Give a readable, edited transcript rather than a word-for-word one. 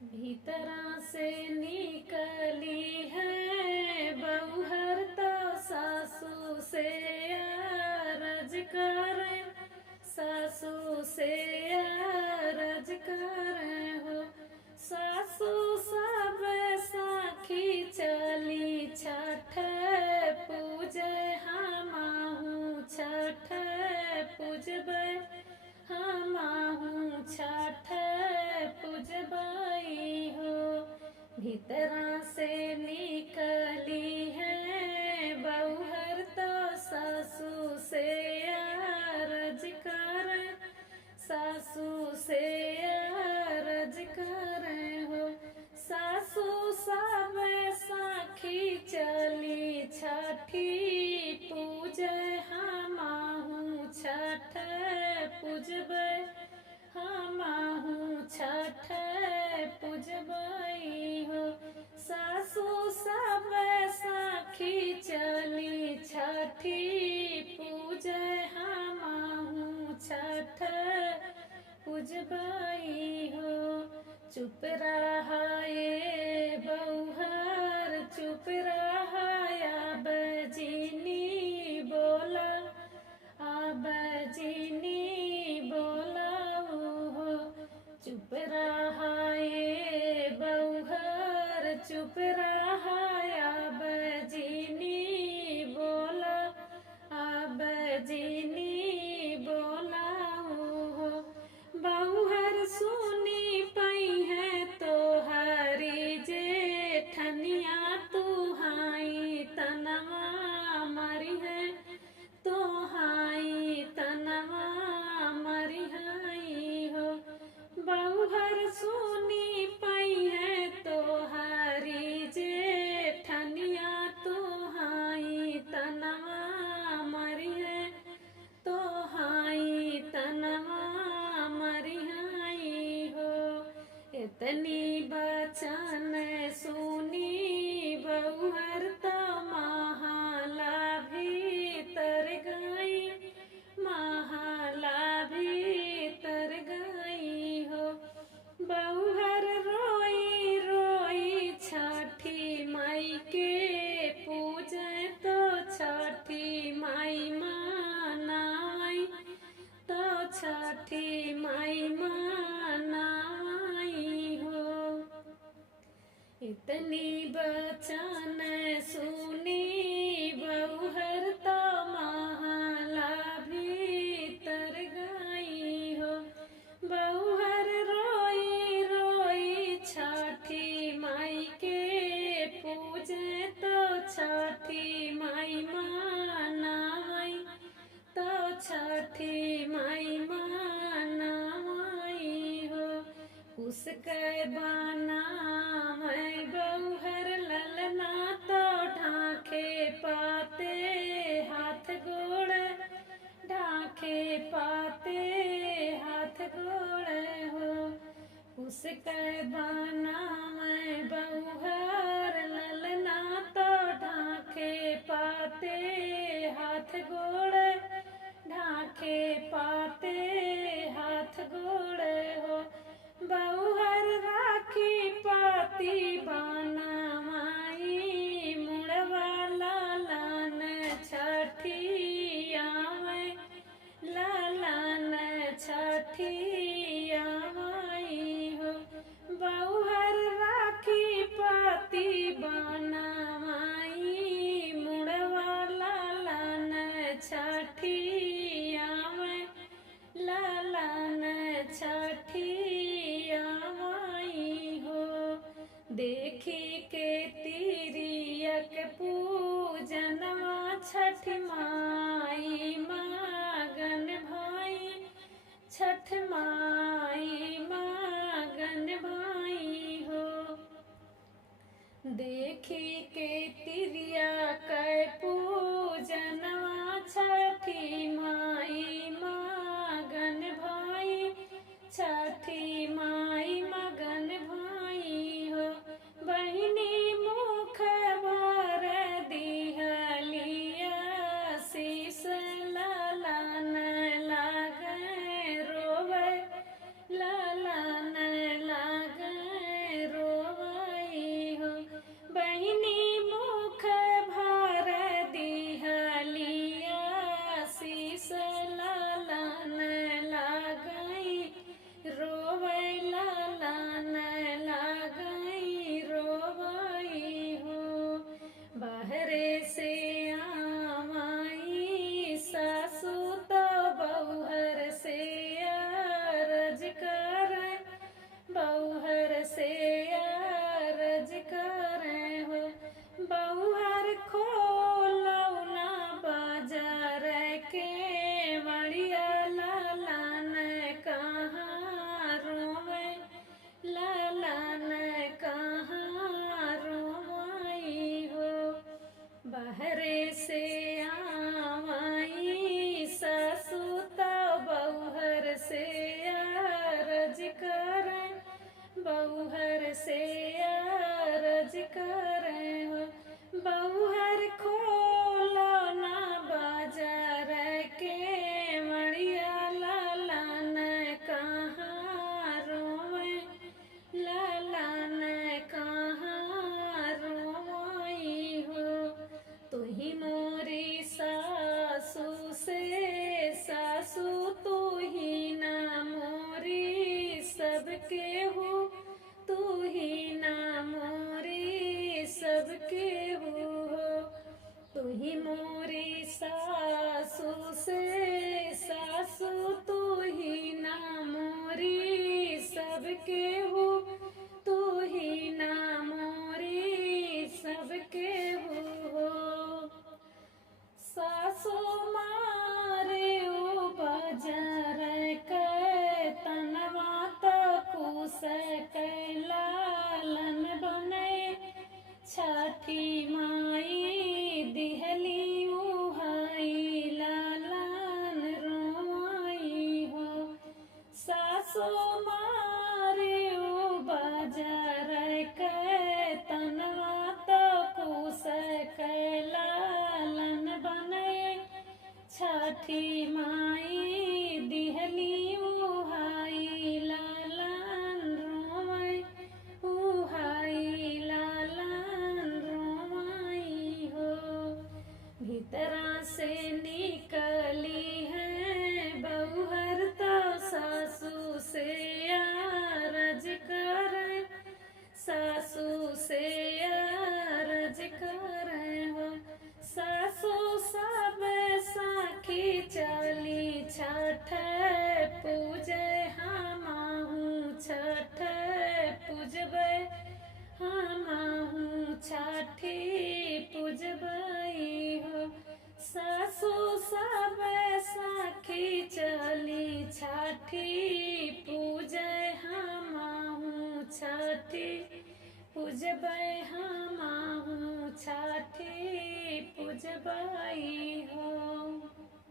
भीतरा से निकली है बहूहर तो सासू से अरज करे, सासू से अरज करे हो। सासू सब साखी चली छठ पूजे, हमाहू छठ पूजबै, हमाहू छठ पूजबाई हो। भीतरा से निकली है बहूहर तो सासू से अरज करे, सासू से अरज करे हो। सासू सब साखी चली छठी पूजे, हमाहू छठ पूजबै, हमाहू छठ पूजबाई हो। सासू सब साखी चली छठी पूजे, हमाहू छठ पूजबाई हो। चुप रहा ये बहूहर, चुप रहा अब जीनी बोला, अब जीनी बोला हो। चुप रहा ये बहूहर, चुप रहा अब जीनी बोला, अब जीनी बोला हो। बहूहर सुनी पई है तो हरी जेठनिया, तू हाई तनवा मरी है, तो हाई तनवा मरी हाई हो। बहूहर सुनी पई है तो हरी जेठनिया, तो हाई तनवा मरी है, तो हाई तनवा मरी हाई हो। इतनी बचन सुनी बहूहर तो महाला भीतर गई, महाला भीतर गई हो। बहूहर रोई रोई छठी माई के पूजे, तो छठी माई मनाई, तो छठी माई मनाई हो। इतनी बचन सुनी बहूहर तो महाला भीतर गई हो। बहूहर रोई रोई छठी माई के पूजे, तो छठी माई मनाई, तो छठी माई मनाई हो। उसके बनावे बहूहर ललना, तो ढाके पाते हाथ गोड़, ढाके पाते हाथ गोड़ हो। उसके बनावे बहूहर ललना, तो ढाके पाते हाथ गोड़, ढाके पाते हाथ गोड़ हो। बहूहर राखी पाती बनवाई, मुड़वा लालन छठी आवे, लालन छठी आवाई हो। बहूहर राखी पाती बनवाई, मुड़वा लालन छठी आवे, लालन छठी आवा। कर से अरज करे हो। बहुहर खोलो ना बाजार के मड़िया लालन कहाँ रोवे, लालन कहाँ रोई हो। तू ही मोरी सासू से सासू, तू ही ना मोरी सबके हो, तू ही ना मोरी सबके हो। तू ही मोरी सासू से सासू, तू ही ना मोरी सबके हो, तू ही ना मोरी सबके हो। सासू मारे ओ बाजार के तनवा तकूस के लालन बने। छठी माई दिहली उहाई लालन रोई हो। सासू मारे ओ बाजार के तनवा तकूस के लालन बने। छठी माई दिहली उहाई लालन रोई, उहाई लालन रोई हो। भीतरा से निकली है बहुहर तो सासू से अरज करे, सासू से अरज करे हो। सासू सब साखी चली छठ पूजे हमहु छठ पूजबै, हमहु छठी पूजबै हो। सासू सब साखी चली छठी पूजे हमहु छठी पूजबै, हमहु छठी पूजबै हो।